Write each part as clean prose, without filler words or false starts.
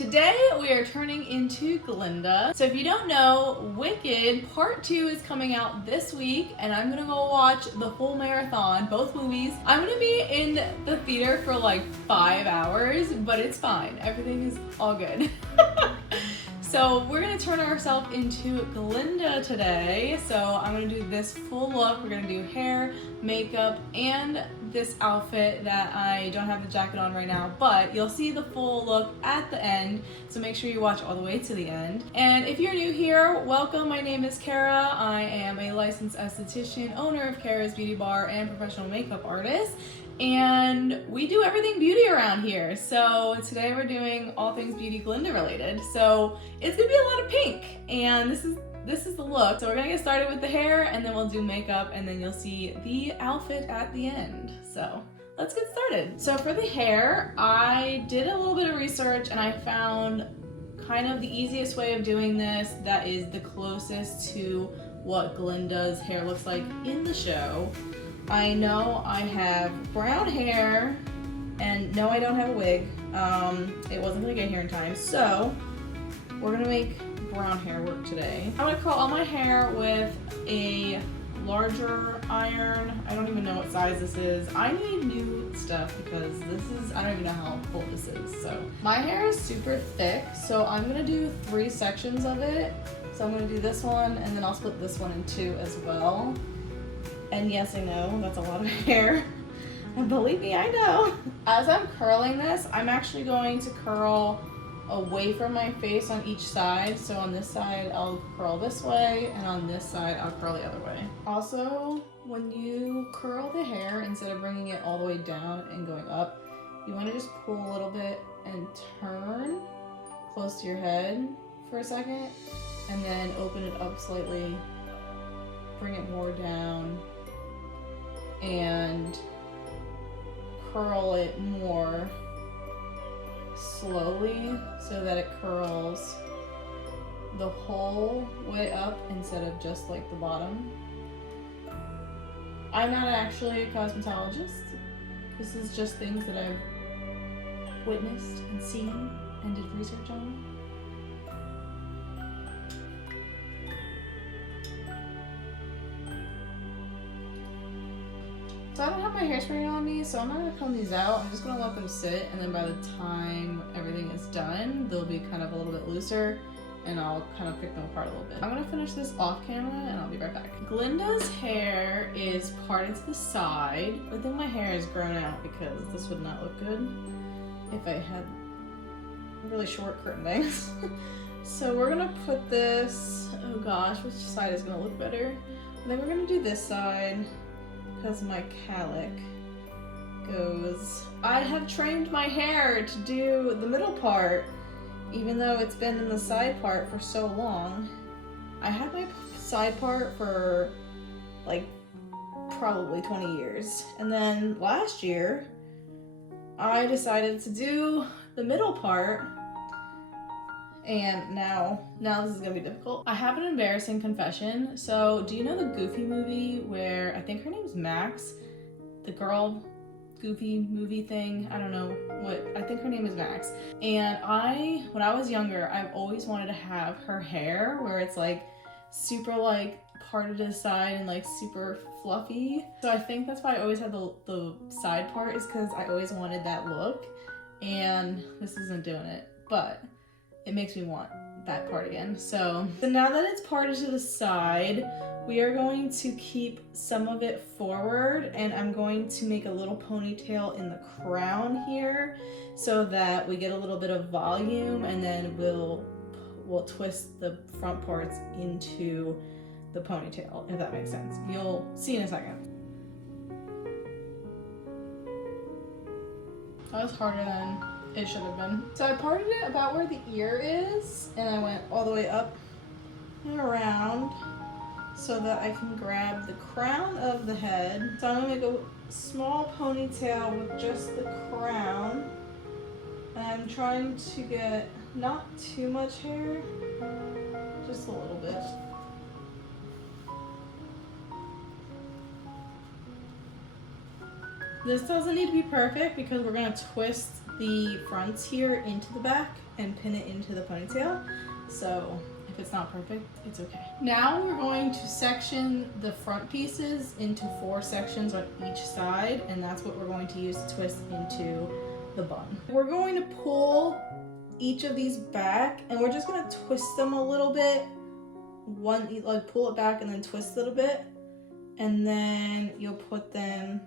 Today we are turning into Glinda. So if you don't know, Wicked Part 2 is coming out this week and I'm gonna go watch the full marathon, both movies. I'm gonna be in the theater for like 5 hours, but it's fine. Everything is all good. So we're gonna turn ourselves into Glinda today. So I'm gonna do this full look. We're gonna do hair, makeup, and this outfit that I don't have the jacket on right now, but you'll see the full look at the end. So make sure you watch all the way to the end. And if you're new here, welcome. My name is Karah. I am a licensed esthetician, owner of Karah's Beauty Bar, and professional makeup artist. And we do everything beauty around here. So today we're doing all things beauty Glinda related. So it's gonna be a lot of pink, and this is the look. So we're gonna get started with the hair, and then we'll do makeup, and then you'll see the outfit at the end. So let's get started. So for the hair, I did a little bit of research and I found kind of the easiest way of doing this that is the closest to what Glinda's hair looks like in the show. I know I have brown hair, and no, I don't have a wig. It wasn't gonna get here in time, so we're gonna make brown hair work today. I'm gonna curl all my hair with a larger iron. I don't even know what size this is. I need new stuff because I don't even know how full this is. So my hair is super thick, so I'm gonna do 3 sections of it. So I'm gonna do this one, and then I'll split this one in 2 as well. And yes, I know, that's a lot of hair. And believe me, I know. As I'm curling this, I'm actually going to curl away from my face on each side. So on this side, I'll curl this way, and on this side, I'll curl the other way. Also, when you curl the hair, instead of bringing it all the way down and going up, you wanna just pull a little bit and turn close to your head for a second, and then open it up slightly, bring it more down, and curl it more slowly so that it curls the whole way up instead of just like the bottom. I'm not actually a cosmetologist. This is just things that I've witnessed and seen and did research on. So I don't have my hairspray on me, so I'm not gonna comb these out. I'm just gonna let them sit, and then by the time everything is done, they'll be kind of a little bit looser, and I'll kind of pick them apart a little bit. I'm gonna finish this off camera, and I'll be right back. Glinda's hair is parted to the side. I think my hair is grown out because this would not look good if I had really short curtain bangs. So we're gonna put this, oh gosh, which side is gonna look better? And then we're gonna do this side, because my calic goes. I have trained my hair to do the middle part, even though it's been in the side part for so long. I had my side part for like probably 20 years. And then last year, I decided to do the middle part, and now this is gonna be difficult. I have an embarrassing confession. So do you know the Goofy movie where I think her name's Max? The girl Goofy movie thing? I don't know what, I think her name is Max. And when I was younger, I've always wanted to have her hair where it's like super like parted to the side and like super fluffy. So I think that's why I always had the side part, is because I always wanted that look, and this isn't doing it, but it makes me want that part again. So now that it's parted to the side, we are going to keep some of it forward, and I'm going to make a little ponytail in the crown here so that we get a little bit of volume, and then we'll twist the front parts into the ponytail, if that makes sense. You'll see in a second. That was harder than it should have been. So I parted it about where the ear is, and I went all the way up and around so that I can grab the crown of the head. So I'm gonna make a small ponytail with just the crown. And I'm trying to get not too much hair, just a little bit. This doesn't need to be perfect because we're gonna twist the fronts here into the back and pin it into the ponytail. So if it's not perfect, it's okay. Now we're going to section the front pieces into 4 sections on each side, and that's what we're going to use to twist into the bun. We're going to pull each of these back, and we're just gonna twist them a little bit. Like pull it back and then twist a little bit, and then you'll put them,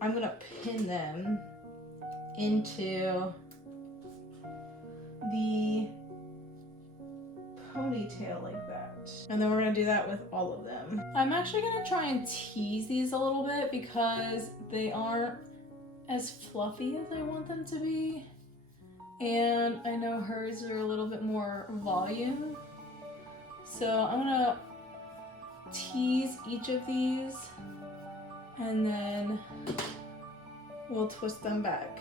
I'm gonna pin them into the ponytail like that. And then we're gonna do that with all of them. I'm actually gonna try and tease these a little bit because they aren't as fluffy as I want them to be. And I know hers are a little bit more volume. So I'm gonna tease each of these and then we'll twist them back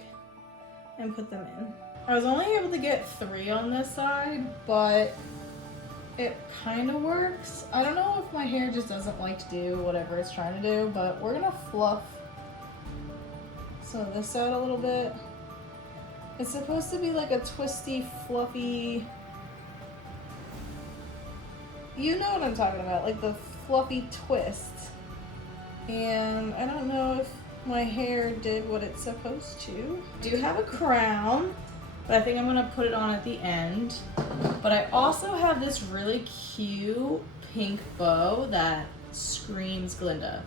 and put them in. I was only able to get 3 on this side, but it kind of works. I don't know if my hair just doesn't like to do whatever it's trying to do, but we're gonna fluff some of this out a little bit. It's supposed to be like a twisty, fluffy, you know what I'm talking about, like the fluffy twist. And I don't know if my hair did what it's supposed to. I do have a crown, but I think I'm gonna put it on at the end. But I also have this really cute pink bow that screams Glinda.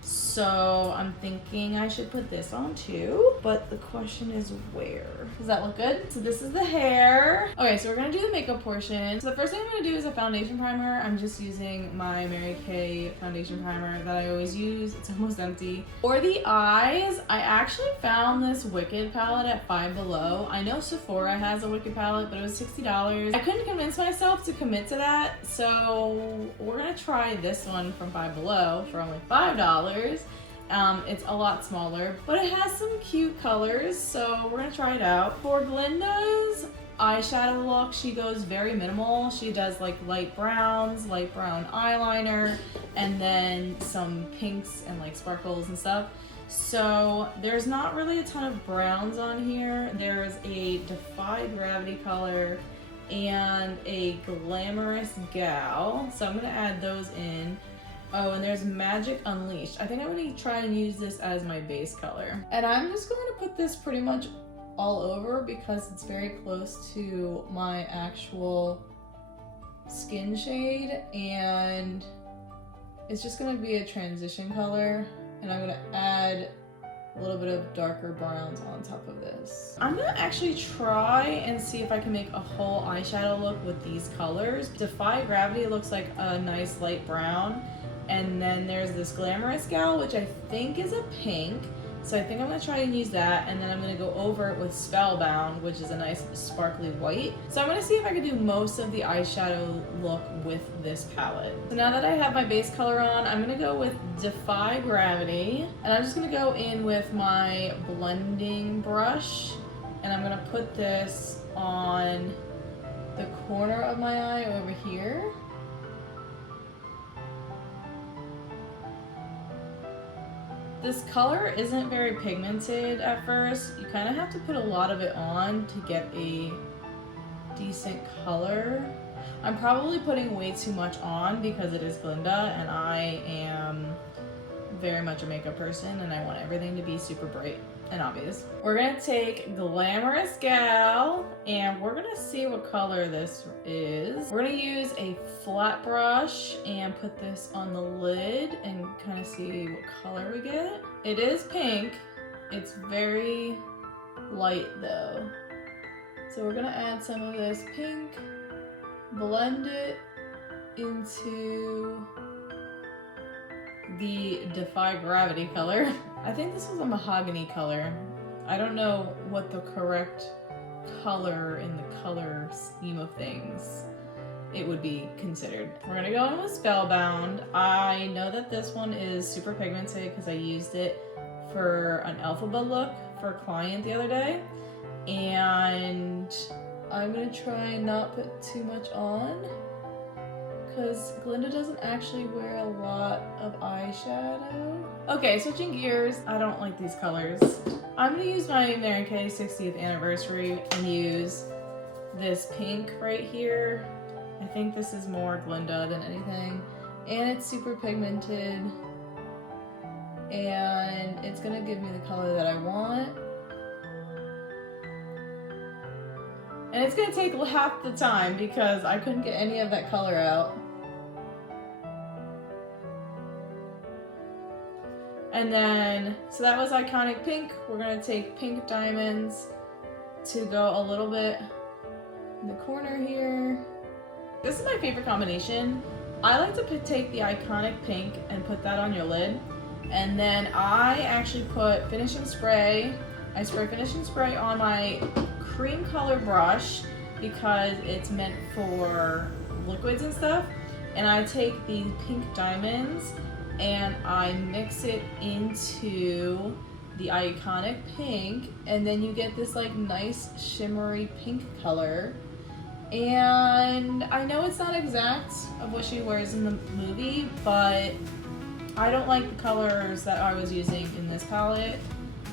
So I'm thinking I should put this on too, but the question is where? Does that look good? So this is the hair. Okay, so we're gonna do the makeup portion. So the first thing I'm gonna do is a foundation primer. I'm just using my Mary Kay foundation primer that I always use. It's almost empty. For the eyes, I actually found this Wicked palette at Five Below. I know Sephora has a Wicked palette, but it was $60. I couldn't convince myself to commit to that, so we're gonna try this one from Five Below for only $5. It's a lot smaller, but it has some cute colors, so we're gonna try it out. For Glinda's eyeshadow look, she goes very minimal. She does like light browns, light brown eyeliner, and then some pinks and like sparkles and stuff. So there's not really a ton of browns on here. There's a Defy Gravity color and a Glamorous Gal, so I'm gonna add those in. Oh, and there's Magic Unleashed. I think I'm gonna try and use this as my base color. And I'm just going to put this pretty much all over because it's very close to my actual skin shade, and it's just gonna be a transition color, and I'm gonna add a little bit of darker browns on top of this. I'm gonna actually try and see if I can make a whole eyeshadow look with these colors. Defy Gravity looks like a nice light brown, and then there's this Glamorous Gal, which I think is a pink. So I think I'm gonna try and use that, and then I'm gonna go over it with Spellbound, which is a nice sparkly white. So I'm gonna see if I can do most of the eyeshadow look with this palette. So now that I have my base color on, I'm gonna go with Defy Gravity, and I'm just gonna go in with my blending brush, and I'm gonna put this on the corner of my eye over here. This color isn't very pigmented at first. You kind of have to put a lot of it on to get a decent color. I'm probably putting way too much on because it is Glinda, and I am very much a makeup person and I want everything to be super bright and obvious. We're gonna take Glamorous Gal, and we're gonna see what color this is. We're gonna use a flat brush and put this on the lid and kind of see what color we get. It is pink. It's very light though. So we're gonna add some of this pink, blend it into the Defy Gravity color. I think this was a mahogany color. I don't know what the correct color in the color scheme of things it would be considered. We're gonna go in with Spellbound. I know that this one is super pigmented because I used it for an Alphaba look for a client the other day, and I'm gonna try and not put too much on because Glinda doesn't actually wear a lot of eyeshadow. Okay, switching gears. I don't like these colors. I'm gonna use my Mary Kay 60th anniversary and use this pink right here. I think this is more Glinda than anything. And it's super pigmented. And it's gonna give me the color that I want. And it's gonna take half the time because I couldn't get any of that color out. And then, so that was Iconic Pink. We're gonna take Pink Diamonds to go a little bit in the corner here. This is my favorite combination. I like to take the Iconic Pink and put that on your lid. And then I actually put finishing spray. I spray finishing spray on my cream color brush because it's meant for liquids and stuff. And I take these pink diamonds and I mix it into the Iconic Pink, and then you get this like nice shimmery pink color. And I know it's not exact of what she wears in the movie, but I don't like the colors that I was using in this palette,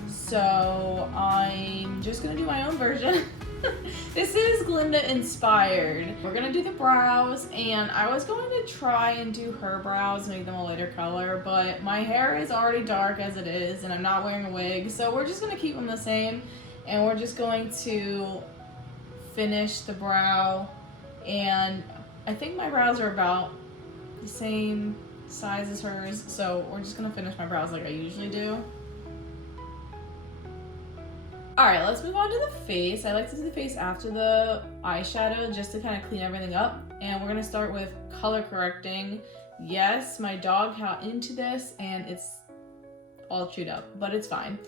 so I'm just gonna do my own version. This is Glinda-Inspired. We're gonna do the brows, and I was going to try and do her brows, make them a lighter color, but my hair is already dark as it is, and I'm not wearing a wig, so we're just gonna keep them the same, and we're just going to finish the brow. And I think my brows are about the same size as hers, so we're just gonna finish my brows like I usually do. Alright, let's move on to the face. I like to do the face after the eyeshadow just to kind of clean everything up. And we're gonna start with color correcting. Yes, my dog got into this and it's all chewed up, but it's fine.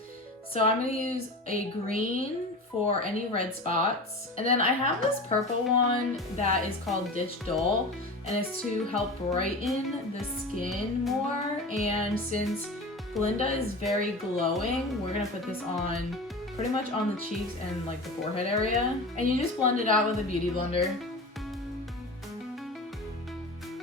So I'm gonna use a green for any red spots. And then I have this purple one that is called Ditch Dull, and it's to help brighten the skin more. And since Glinda is very glowing, we're gonna put this on pretty much on the cheeks and like the forehead area. And you just blend it out with a beauty blender.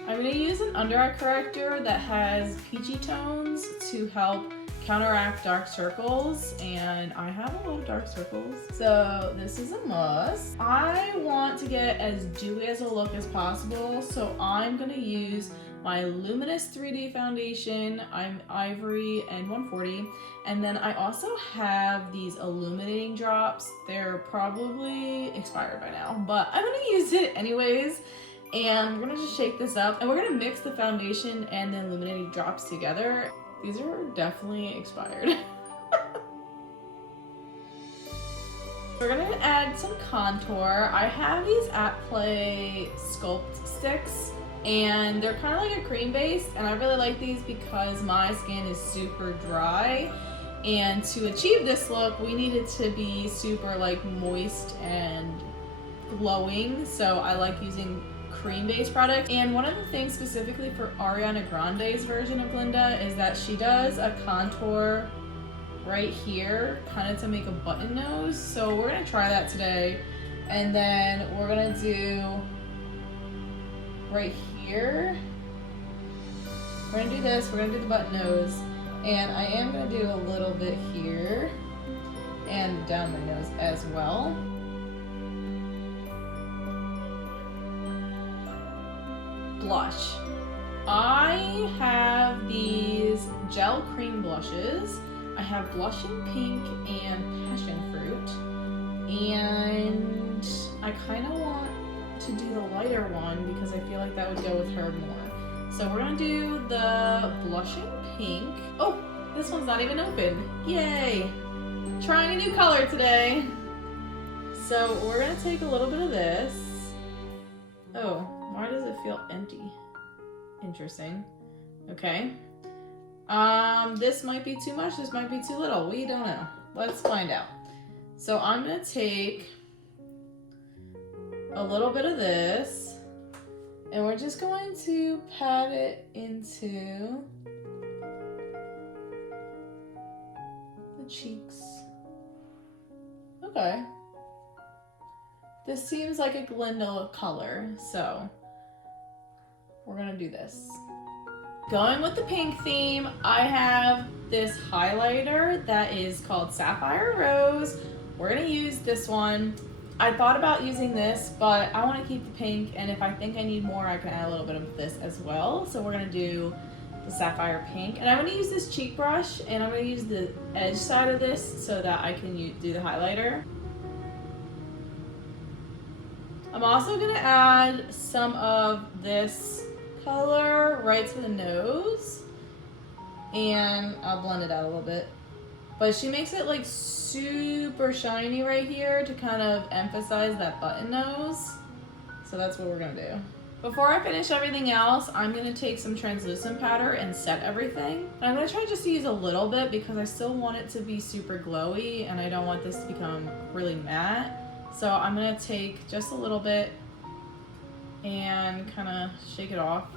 I'm gonna use an under eye corrector that has peachy tones to help counteract dark circles, and I have a lot of dark circles, so this is a must. I want to get as dewy as a look as possible, so I'm gonna use my Luminous 3D foundation. I'm Ivory and 140, and then I also have these Illuminating drops. They're probably expired by now, but I'm gonna use it anyways. And we're gonna just shake this up, and we're gonna mix the foundation and the Illuminating drops together. These are definitely expired. We're gonna add some contour. I have these At Play Sculpt sticks, and they're kind of like a cream base, and I really like these because my skin is super dry, and to achieve this look we need it to be super like moist and glowing, so I like using cream-based products. And one of the things specifically for Ariana Grande's version of Glinda is that she does a contour right here, kind of to make a button nose. So we're gonna try that today. And then we're gonna do right here. We're gonna do this, we're gonna do the button nose. And I am gonna do a little bit here and down my nose as well. Blush. I have these gel cream blushes. I have Blushing Pink and Passion Fruit. And I kind of want to do the lighter one because I feel like that would go with her more. So we're gonna do the Blushing Pink. Oh, this one's not even open. Yay! Trying a new color today. So we're gonna take a little bit of this. Oh. Why does it feel empty? Interesting. Okay. This might be too much, this might be too little. We don't know. Let's find out. So I'm gonna take a little bit of this, and we're just going to pat it into the cheeks. Okay. This seems like a Glinda color, so we're gonna do this. Going with the pink theme, I have this highlighter that is called Sapphire Rose. We're gonna use this one. I thought about using this, but I wanna keep the pink, and if I think I need more, I can add a little bit of this as well. So we're gonna do the Sapphire Pink. And I'm gonna use this cheek brush, and I'm gonna use the edge side of this so that I can do the highlighter. I'm also gonna add some of this color right to the nose, and I'll blend it out a little bit. But she makes it like super shiny right here to kind of emphasize that button nose. So that's what we're gonna do. Before I finish everything else, I'm gonna take some translucent powder and set everything. And I'm gonna try just to use a little bit because I still want it to be super glowy and I don't want this to become really matte. So I'm gonna take just a little bit and kind of shake it off.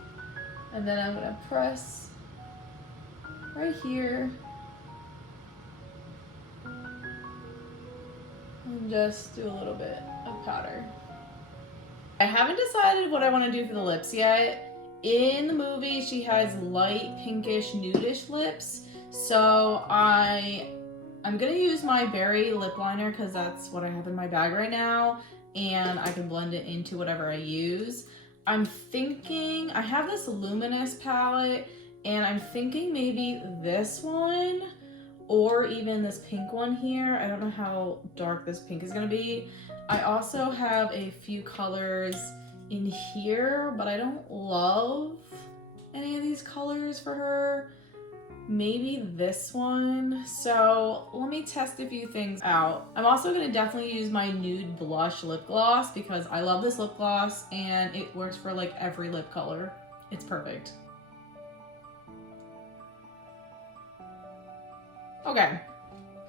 And then I'm gonna press right here and just do a little bit of powder. I haven't decided what I want to do for the lips yet. In the movie, she has light pinkish nudish lips. So I'm gonna use my berry lip liner because that's what I have in my bag right now, and I can blend it into whatever I use. I'm thinking, I have this luminous palette, and I'm thinking maybe this one or even this pink one here. I don't know how dark this pink is gonna be. I also have a few colors in here, but I don't love any of these colors for her. Maybe this one. So let me test a few things out. I'm also gonna definitely use my nude blush lip gloss because I love this lip gloss and it works for like every lip color. It's perfect. Okay,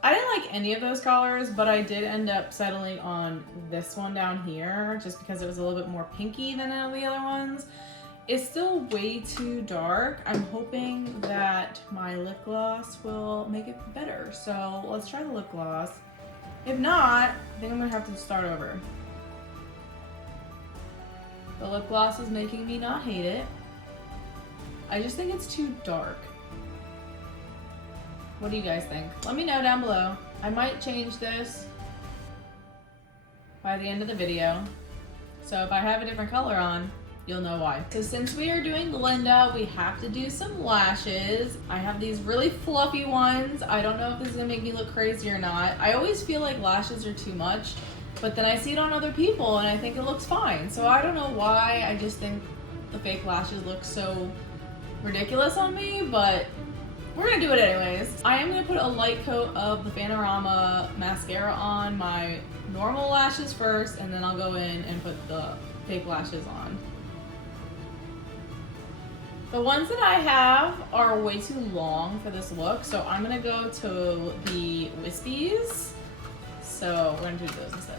I didn't like any of those colors, but I did end up settling on this one down here just because it was a little bit more pinky than all the other ones. It's still way too dark. I'm hoping that my lip gloss will make it better. So let's try the lip gloss. If not, I think I'm gonna have to start over. The lip gloss is making me not hate it. I just think it's too dark. What do you guys think? Let me know down below. I might change this by the end of the video. So if I have a different color on, you'll know why. So since we are doing Glinda, we have to do some lashes. I have these really fluffy ones. I don't know if this is gonna make me look crazy or not. I always feel like lashes are too much, but then I see it on other people and I think it looks fine. So I don't know why, I just think the fake lashes look so ridiculous on me, but we're gonna do it anyways. I am gonna put a light coat of the Panorama mascara on my normal lashes first, and then I'll go in and put the fake lashes on. The ones that I have are way too long for this look, so I'm gonna go to the wispies. So we're gonna do those instead.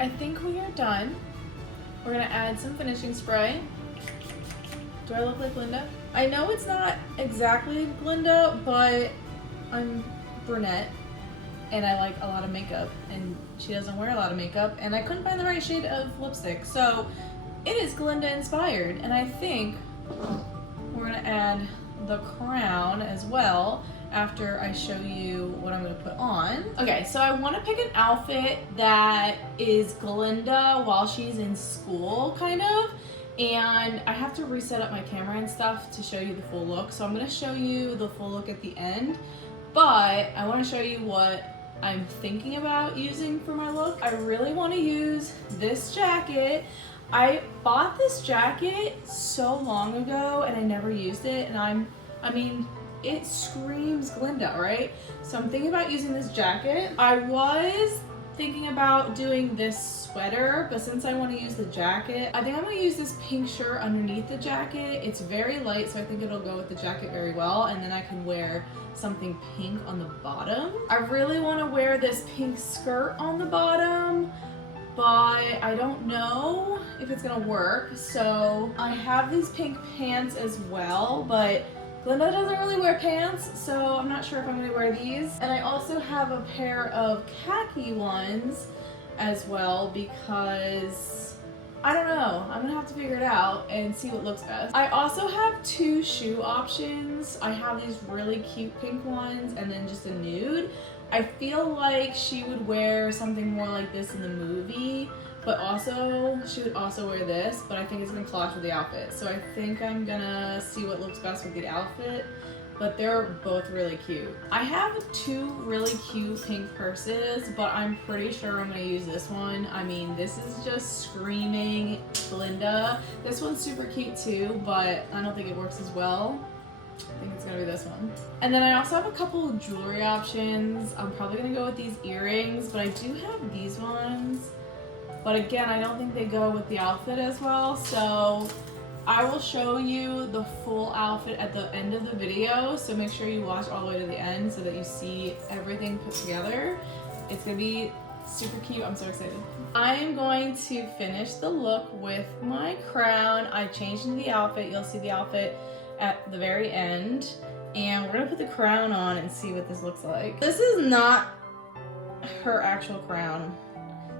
I think we are done. We're gonna add some finishing spray. Do I look like Glinda? I know it's not exactly Glinda, but I'm brunette and I like a lot of makeup and she doesn't wear a lot of makeup and I couldn't find the right shade of lipstick. So it is Glinda-Inspired, and I think we're gonna add the crown as well after I show you what I'm gonna put on. Okay, so I wanna pick an outfit that is Glinda while she's in school, kind of. And I have to reset up my camera and stuff to show you the full look. So I'm gonna show you the full look at the end, but I wanna show you what I'm thinking about using for my look. I really wanna use this jacket. I bought this jacket so long ago and I never used it, and I mean, it screams Glinda, right? So I'm thinking about using this jacket. I was thinking about doing this sweater, but since I want to use the jacket, I think I'm going to use this pink shirt underneath the jacket. It's very light, so I think it'll go with the jacket very well, and then I can wear something pink on the bottom. I really want to wear this pink skirt on the bottom, but I don't know if it's going to work. So I have these pink pants as well, but Glinda doesn't really wear pants, so I'm not sure if I'm gonna wear these. And I also have a pair of khaki ones, as well because I don't know. I'm gonna have to figure it out and see what looks best. I also have 2 shoe options. I have these really cute pink ones and then just a nude. I feel like she would wear something more like this in the movie, but also she would also wear this, but I think it's gonna clash with the outfit. So I think I'm gonna see what looks best with the outfit, but they're both really cute. I have 2 really cute pink purses, but I'm pretty sure I'm gonna use this one. I mean, this is just screaming Glinda. This one's super cute too, but I don't think it works as well. I think it's gonna be this one. And then I also have a couple of jewelry options. I'm probably gonna go with these earrings, but I do have these ones. But again, I don't think they go with the outfit as well, so I will show you the full outfit at the end of the video, so make sure you watch all the way to the end so that you see everything put together. It's gonna be super cute. I'm so excited. I am going to finish the look with my crown. I changed into the outfit. You'll see the outfit at the very end, and we're gonna put the crown on and see what this looks like. This is not her actual crown.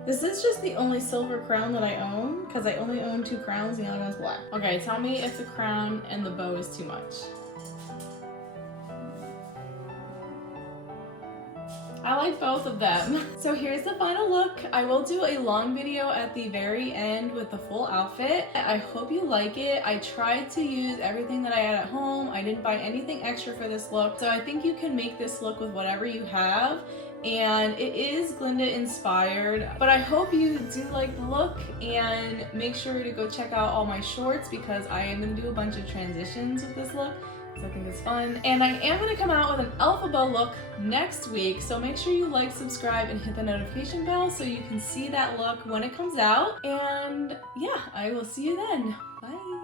This is just the only silver crown that I own, because I only own 2 crowns, the other one's black. Okay, tell me if the crown and the bow is too much. I like both of them. So here's the final look. I will do a long video at the very end with the full outfit. I hope you like it. I tried to use everything that I had at home. I didn't buy anything extra for this look. So I think you can make this look with whatever you have. And it is Glinda-inspired, but I hope you do like the look, and make sure to go check out all my shorts because I am going to do a bunch of transitions with this look. I think it's fun. And I am going to come out with an Elphaba look next week, so make sure you like, subscribe, and hit the notification bell so you can see that look when it comes out. And yeah, I will see you then. Bye!